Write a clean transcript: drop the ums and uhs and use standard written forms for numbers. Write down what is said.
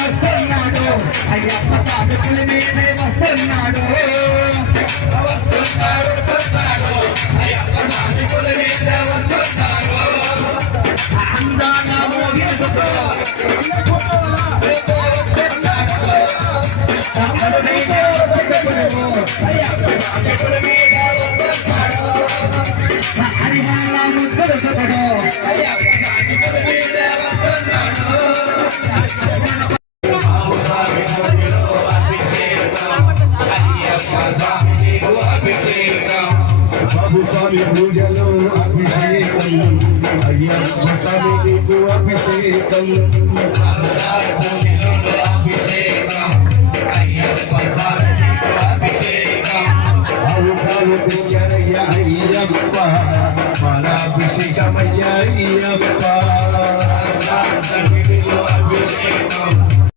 వస్తున్నాడు అయ్యప్ప స్వామి పులి మీదే వస్తున్నాడు అయ్యప్ప స్వామి పులి మీదే వస్తున్నాడు అందాన మోగిస్తూ హరిహర ముద్దుడు